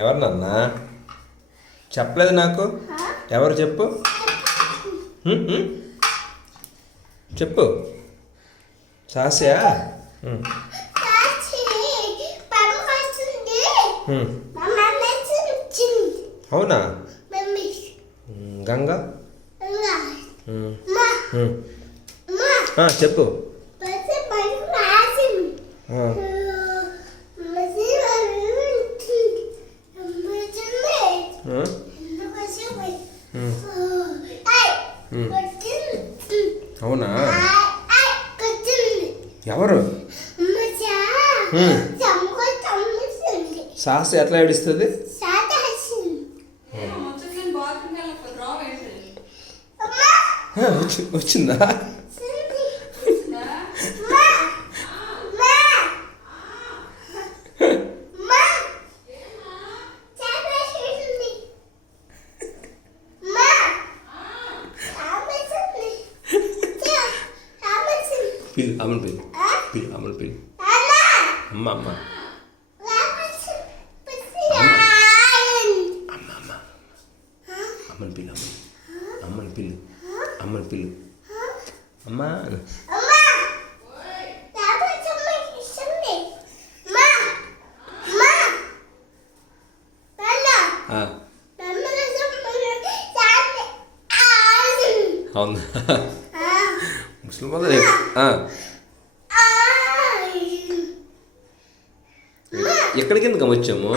ఎవరు నాన్న చెప్పలేదు నాకు. ఎవరు చెప్పు చెప్పు. సాస్యా? అవునా? గంగా చెప్పు. అవునా? ఎవరు? సాహస ఎట్లా ఏడుస్తుంది? వచ్చిందా? పిల్లి అమ్మని పిల్లి పిల్లి అమ్మని పిల్లి అమ్మ అమ్మ అమ్మని పిల్లి అమ్మని పిల్లి అమ్మని పిల్లి అమ్మ. అవునా? ముస్లిం వాళ్ళు ఎక్కడికి ఎందుకు వచ్చాము?